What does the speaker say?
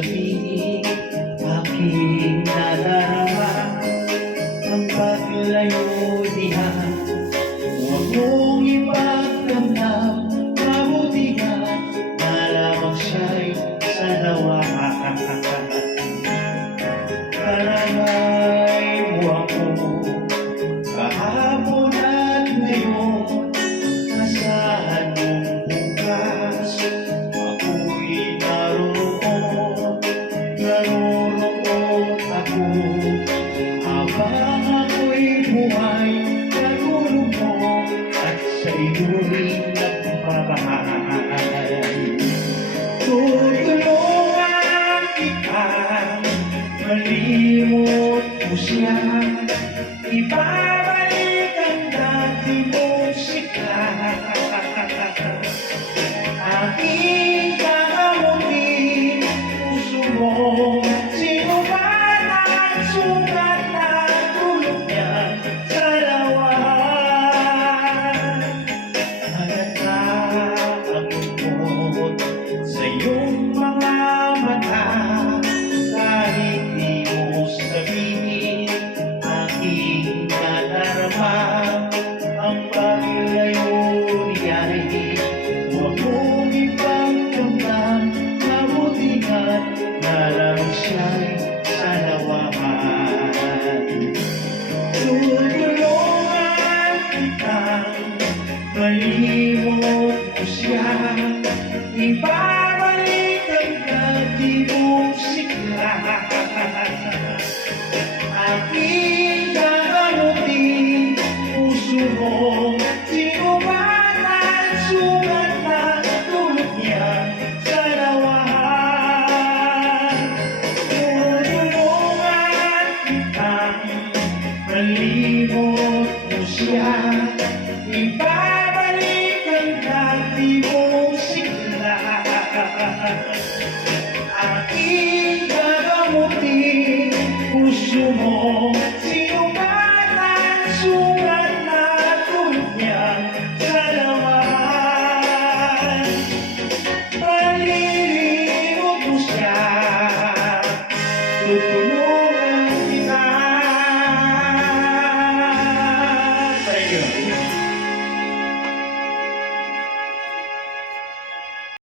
sabihin, aking nadarama ang paglayo niya. Huwag mong ipagdamdam, mabuti nga na lamang siya'y sanawa. Karamay mo ako kahapon at ngayon, asahan mong bukas ako'y naroon. Naroroon ako habang ako'y buhay, katulong mo at sa iyo'y nagmamahal. Tutulungan kita, malimot mo siya, ibabalik ang dati mong sikla. Aking kakamutin, puso mo, sino man ang sugat na tulog niya sa lawan. Halata ang lungkot sa iyong mga mata, kahit di mo sabihin, aking nadarama ang paglayo niya'y. Huwag mong ipagdamdam, mabuti nga't nalang siya'y sanawahan. Tutulungan kitang malimot mo siya, ibabalik ang dati mong sigla. Aking